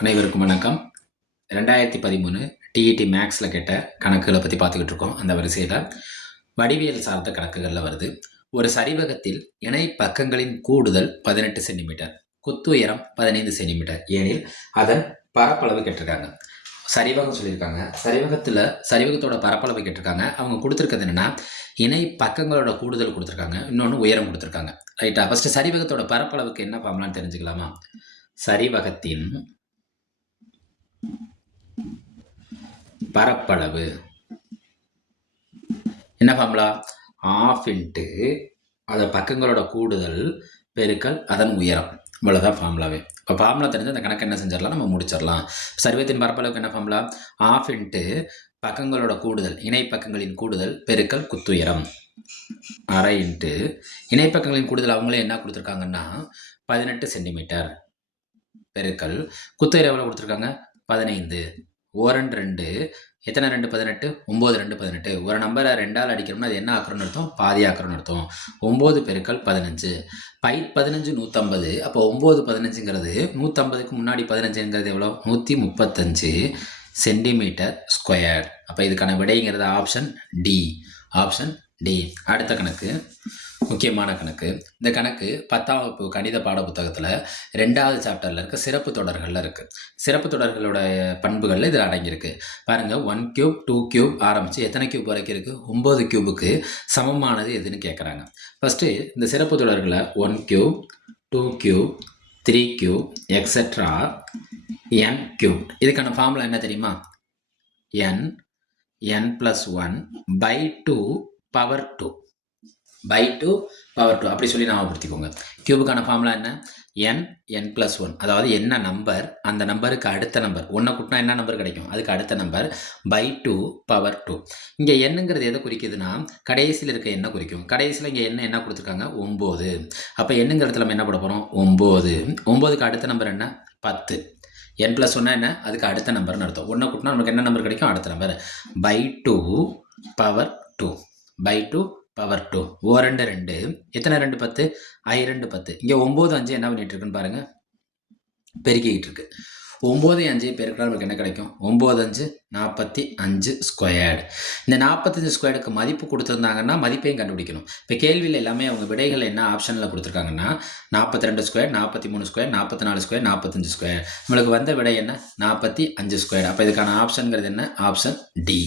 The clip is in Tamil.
அனைவருக்கும் வணக்கம். ரெண்டாயிரத்தி பதிமூணு டிஇடி மேக்ஸில் கேட்ட கணக்குகளை பற்றி பார்த்துக்கிட்டு இருக்கோம் அந்த வரிசையில். வடிவியல் சார்ந்த கணக்குகளில் வருது. ஒரு சரிவகத்தில் இணை பக்கங்களின் கூடுதல் பதினெட்டு சென்டிமீட்டர் குத்து உயரம் பதினைந்து சென்டிமீட்டர் ஏனில் அதன் பரப்பளவு கேட்டிருக்காங்க. சரிவகம் சொல்லியிருக்காங்க. சரிவகத்தில் சரிவகத்தோட பரப்பளவு கேட்டிருக்காங்க. அவங்க கொடுத்துருக்கிறது என்னென்னா இணை பக்கங்களோட கூடுதல் கொடுத்துருக்காங்க. இன்னொன்று உயரம் கொடுத்துருக்காங்க. ரைட்டா ஃபஸ்ட்டு சரிவகத்தோட பரப்பளவுக்கு என்ன ஃபார்முலான்னு தெரிஞ்சுக்கலாமா? சரிவகத்தின் பரப்பளவு. என்ன ஃபார்முலா? ஆஃப் இன்ட்டு அதை பக்கங்களோட கூடுதல் பெருக்கல் அதன் உயரம். இவ்வளோதான் ஃபார்முலாவே. இப்போ ஃபார்முலா தெரிஞ்சு அந்த கணக்கு என்ன செஞ்சிடலாம்? நம்ம முடிச்சிடலாம். சர்வத்தின் பரப்பளவுக்கு என்ன ஃபார்முலா? ஆஃப் இன்ட்டு பக்கங்களோட கூடுதல் இணைப்பக்கங்களின் கூடுதல் பெருக்கல் குத்துயரம். அரை இன்ட்டு இணைப்பக்கங்களின் கூடுதல் அவங்களே என்ன கொடுத்துருக்காங்கன்னா பதினெட்டு சென்டிமீட்டர் பெருக்கல். குத்துயரம் எவ்வளோ கொடுத்துருக்காங்க? பதினைந்து ஓரன் ரெண்டு எத்தனை ரெண்டு பதினெட்டு? ஒம்பது ரெண்டு பதினெட்டு. ஒரு நம்பரை ரெண்டால் அடிக்கிறோம்னா அது என்ன ஆக்குறோம்னு அர்த்தம்? பாதி ஆக்குறோம்னு அர்த்தம். ஒம்பது பெருக்கல் பதினஞ்சு. பை பதினஞ்சு நூற்றம்பது அப்போ ஒம்பது பதினஞ்சுங்கிறது நூற்றம்பதுக்கு முன்னாடி பதினஞ்சுங்கிறது எவ்வளோ? நூற்றி முப்பத்தஞ்சு சென்டிமீட்டர் ஸ்கொயர் அப்போ இதுக்கான விடைங்கிறது ஆப்ஷன் டி ஆப்ஷன் டி அடுத்த கணக்கு. முக்கியமான கணக்கு. இந்த கணக்கு பத்தாம் வகுப்பு கணித பாட புத்தகத்தில் ரெண்டாவது சாப்டரில் இருக்க சிறப்பு தொடர்களில் இருக்குது சிறப்பு தொடர்களோட பண்புகளில் இதில் அடங்கியிருக்கு. பாருங்கள் ஒன் கியூப் டூ கியூப் ஆரம்பித்து எத்தனை கியூப் வரைக்கும் இருக்குது ஒம்பது கியூபுக்கு சமமானது எதுன்னு கேட்குறாங்க ஃபஸ்ட்டு இந்த சிறப்பு தொடர்களை one cube two cube three cube extra n cube இதுக்கான ஃபார்முலா என்ன தெரியுமா? N n plus one by two power two by two power two அப்படி சொல்லி ஞாபகப்படுத்திக்கோங்க. கியூபுக்கான ஃபார்முலா என்ன? என் என் ப்ளஸ் ஒன் அதாவது என்ன நம்பர் அந்த நம்பருக்கு அடுத்த நம்பர் ஒன்றை கூட்டினா என்ன நம்பர் கிடைக்கும்? அதுக்கு அடுத்த number by two power two இங்கே என்னங்கிறது எதை குறிக்குதுன்னா கடைசியில் இருக்க என்ன குறிக்கும். கடைசியில் இங்கே என்ன என்ன கொடுத்துருக்காங்க? ஒம்பது அப்போ என்னங்கிற நம்ம என்ன போட போகிறோம் ஒம்பது ஒம்போதுக்கு அடுத்த நம்பர் என்ன? பத்து. என் ப்ளஸ் ஒன்னா என்ன? அதுக்கு அடுத்த நம்பர்னு அர்த்தம். ஒன்றை கூட்டினா நமக்கு என்ன நம்பர் கிடைக்கும்? அடுத்த number by two power two by two power two ஓ ரெண்டு ரெண்டு. எத்தனை ரெண்டு பத்து? ஐ ரெண்டு பத்து. இங்கே ஒம்பது அஞ்சு என்ன பண்ணிட்டு இருக்குன்னு பாருங்க. பெருக்கிக்கிட்டு இருக்கு ஒம்பது அஞ்சு பெருக்கினா நமக்கு என்ன கிடைக்கும்? ஒம்பது அஞ்சு நாற்பத்தி அஞ்சு ஸ்கொயர்டு இந்த நாற்பத்தஞ்சு ஸ்கொயர்டுக்கு மதிப்பு கொடுத்துருந்தாங்கன்னா மதிப்பையும் கண்டுபிடிக்கணும். இப்போ கேள்வியில் எல்லாமே அவங்க விடைகள் என்ன ஆப்ஷனில் கொடுத்துருக்காங்கன்னா நாற்பத்தி ரெண்டு ஸ்கொயர் நாற்பத்தி மூணு ஸ்கொயர் நாற்பத்தி நாலு ஸ்கொயர் நாற்பத்தஞ்சு ஸ்கொயர் நம்மளுக்கு வந்த விடை என்ன? நாற்பத்தி அஞ்சு ஸ்கொயர் அப்போ இதுக்கான ஆப்ஷனுங்கிறது என்ன? Option D